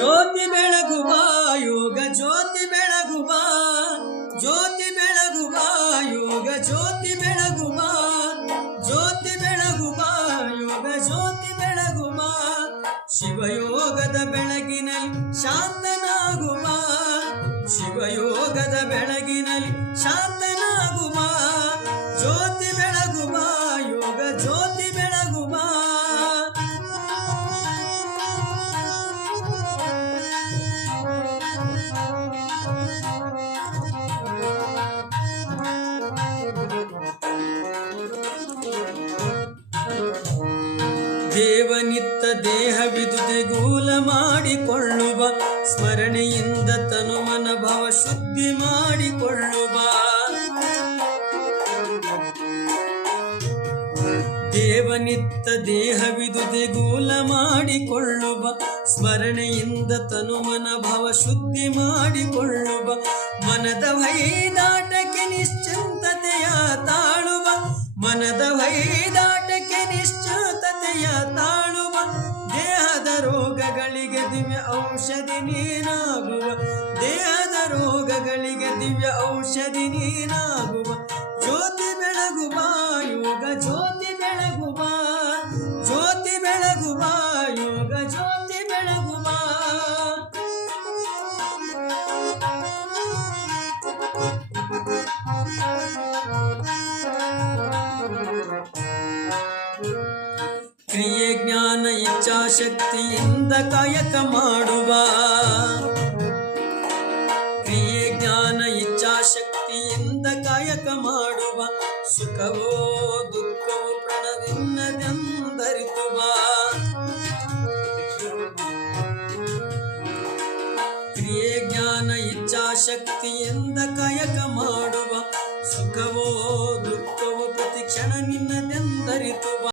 ಜ್ಯೋತಿ ಬೆಳಗುವ ಯೋಗ ಜ್ಯೋತಿ ಬೆಳಗುವ ಜ್ಯೋತಿ ಬೆಳಗುವ ಯೋಗ ಜ್ಯೋತಿ ಬೆಳಗುವ ಜ್ಯೋತಿ ಬೆಳಗುವ ಯೋಗ ಜ್ಯೋತಿ ಬೆಳಗುವ ಶಿವಯೋಗದ ಬೆಳಗಿನಲ್ಲಿ ಶಾಂತನಾಗುವ ಶಿವಯೋಗದ ಬೆಳಗಿನಲ್ಲಿ ಶಾಂತನಾಗುವ ಜ್ಯೋತಿ ಬೆಳಗುವ ಯೋಗ ಜ್ಯೋತಿ ಬೆಳಗುವ ದೇವನಿತ್ತ ದೇಹವಿದು ದೇಗೂಲ ಮಾಡಿಕೊಳ್ಳುವ ಸ್ಮರಣೆಯಿಂದ ತನುಮನ ಭವ ಶುದ್ಧಿ ಮಾಡಿಕೊಳ್ಳುವ ದೇವನಿತ್ತ ದೇಹವಿದು ದೇಗೂಲ ಮಾಡಿಕೊಳ್ಳುವ ಸ್ಮರಣೆಯಿಂದ ತನುಮನ ಭವ ಶುದ್ಧಿ ಮಾಡಿಕೊಳ್ಳುವ ಮನದ ವೈದಾಟಕ್ಕೆ ನಿಶ್ಚಿಂತತೆಯ ತಾಳುವ ಮನದ ವೈದಾಟಕ್ಕೆ ನಿಶ್ಚಿಂತತೆಯ ತಾಳುವ ದೇಹದ ರೋಗಗಳಿಗೆ ದಿವ್ಯ ಔಷಧಿ ನೀನಾಗುವ ದೇಹದ ರೋಗಗಳಿಗೆ ದಿವ್ಯ ಔಷಧಿ ನೀನಾಗುವ ಜ್ಯೋತಿ ಬೆಳಗುವ ಯೋಗ ಜ್ಯೋತಿ ಬೆಳಗುವ ಜ್ಯೋತಿ ಬೆಳಗುವ ಯೋಗ ಜ್ಯೋತಿ ಬೆಳಗುವ ಕ್ರಿಯೆ ಜ್ಞಾನ ಇಚ್ಛಾಶಕ್ತಿಯಿಂದ ಕಾಯಕ ಮಾಡುವ ಕ್ರಿಯೆ ಜ್ಞಾನ ಇಚ್ಛಾಶಕ್ತಿಯಿಂದ ಕಾಯಕ ಮಾಡುವ ಸುಖವೋ ದುಃಖವೋ ಪ್ರಣವಿನ್ನದೆಂದರಿತುವ ಕ್ರಿಯೆ ಜ್ಞಾನ ಇಚ್ಛಾಶಕ್ತಿಯಿಂದ ಕಾಯಕ ಮಾಡುವ ಸುಖವೋ